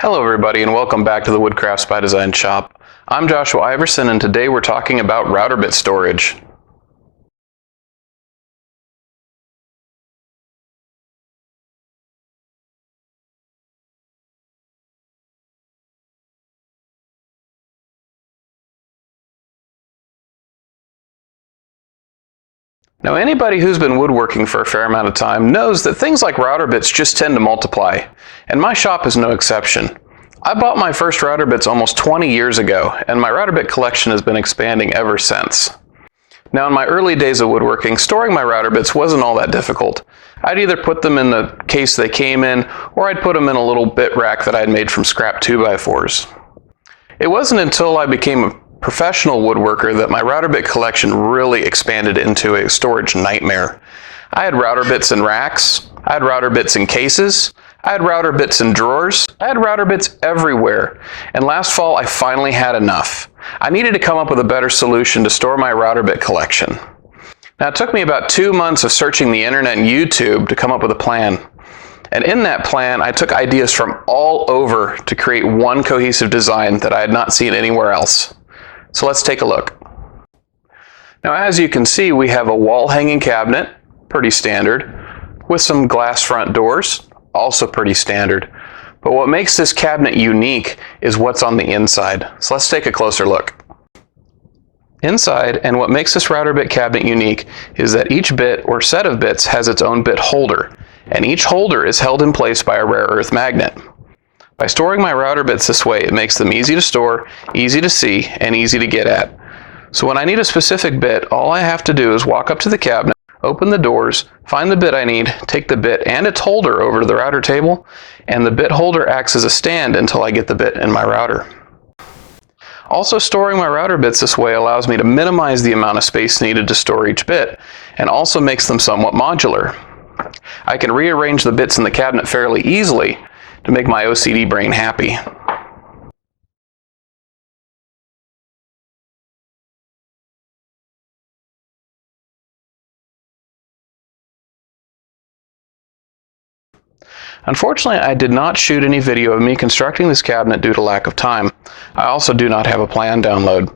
Hello everybody and welcome back to the Woodcrafts by Design shop. I'm Joshua Iverson and today we're talking about router bit storage. Now anybody who's been woodworking for a fair amount of time knows that things like router bits just tend to multiply, and my shop is no exception. I bought my first router bits almost 20 years ago, and my router bit collection has been expanding ever since. Now in my early days of woodworking, storing my router bits wasn't all that difficult. I'd either put them in the case they came in, or I'd put them in a little bit rack that I'd made from scrap 2x4s. It wasn't until I became a professional woodworker that my router bit collection really expanded into a storage nightmare. I had router bits in racks, I had router bits in cases, I had router bits in drawers, I had router bits everywhere, and last fall I finally had enough. I needed to come up with a better solution to store my router bit collection. Now it took me about 2 months of searching the internet and YouTube to come up with a plan. And in that plan, I took ideas from all over to create one cohesive design that I had not seen anywhere else. So let's take a look. Now as you can see, we have a wall hanging cabinet, pretty standard, with some glass front doors, also pretty standard. But what makes this cabinet unique is what's on the inside. So let's take a closer look. Inside, and what makes this router bit cabinet unique, is that each bit or set of bits has its own bit holder, and each holder is held in place by a rare earth magnet. By storing my router bits this way, it makes them easy to store, easy to see, and easy to get at. So when I need a specific bit, all I have to do is walk up to the cabinet, open the doors, find the bit I need, take the bit and its holder over to the router table, and the bit holder acts as a stand until I get the bit in my router. Also, storing my router bits this way allows me to minimize the amount of space needed to store each bit, and also makes them somewhat modular. I can rearrange the bits in the cabinet fairly easily to make my OCD brain happy. Unfortunately, I did not shoot any video of me constructing this cabinet due to lack of time. I also do not have a plan download.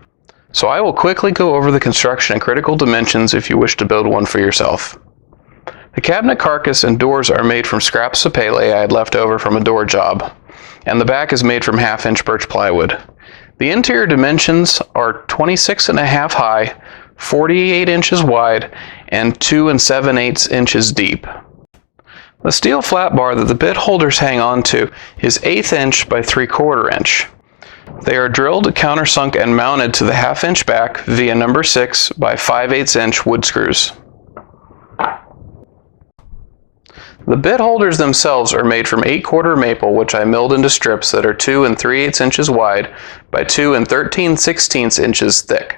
So I will quickly go over the construction and critical dimensions if you wish to build one for yourself. The cabinet carcass and doors are made from scrap sapele I had left over from a door job, and the back is made from 1/2-inch birch plywood. The interior dimensions are 26.5 high, 48 inches wide, and 2 7/8 inches deep. The steel flat bar that the bit holders hang onto is 1/8 inch by 3/4 inch. They are drilled, countersunk, and mounted to the 1/2 inch back via number 6 by 5/8 inch wood screws. The bit holders themselves are made from 8/4 maple, which I milled into strips that are 2 3/8 inches wide by 2 13/16 inches thick.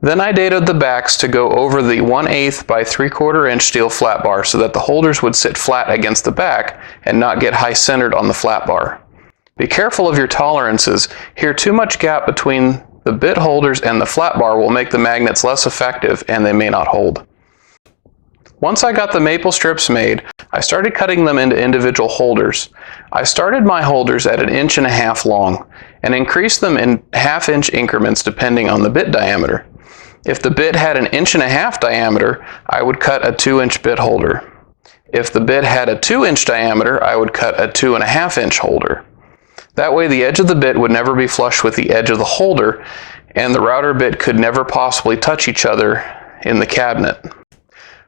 Then I datoed the backs to go over the 1/8 by 3/4 inch steel flat bar so that the holders would sit flat against the back and not get high centered on the flat bar. Be careful of your tolerances. Here, too much gap between the bit holders and the flat bar will make the magnets less effective and they may not hold. Once I got the maple strips made, I started cutting them into individual holders. I started my holders at 1.5 inches long and increased them in 1/2 inch increments depending on the bit diameter. If the bit had 1.5 inch diameter, I would cut a 2-inch bit holder. If the bit had a 2-inch diameter, I would cut a 2.5 inch holder. That way the edge of the bit would never be flush with the edge of the holder, and the router bit could never possibly touch each other in the cabinet.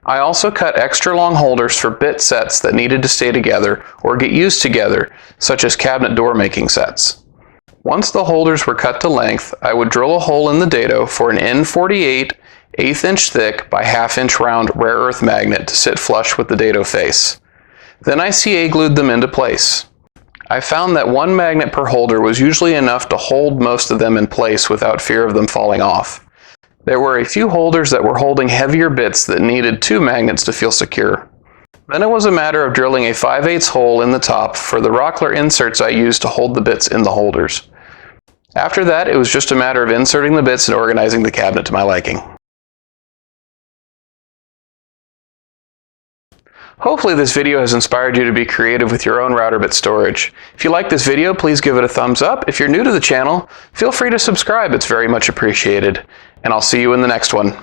I also cut extra long holders for bit sets that needed to stay together or get used together, such as cabinet door making sets. Once the holders were cut to length, I would drill a hole in the dado for an N48 1/8 inch thick by 1/2 inch round rare earth magnet to sit flush with the dado face. Then I CA glued them into place. I found that 1 magnet per holder was usually enough to hold most of them in place without fear of them falling off. There were a few holders that were holding heavier bits that needed 2 magnets to feel secure. Then it was a matter of drilling a 5/8 hole in the top for the Rockler inserts I used to hold the bits in the holders. After that, it was just a matter of inserting the bits and organizing the cabinet to my liking. Hopefully this video has inspired you to be creative with your own router bit storage. If you like this video, please give it a thumbs up. If you're new to the channel, feel free to subscribe. It's very much appreciated. And I'll see you in the next one.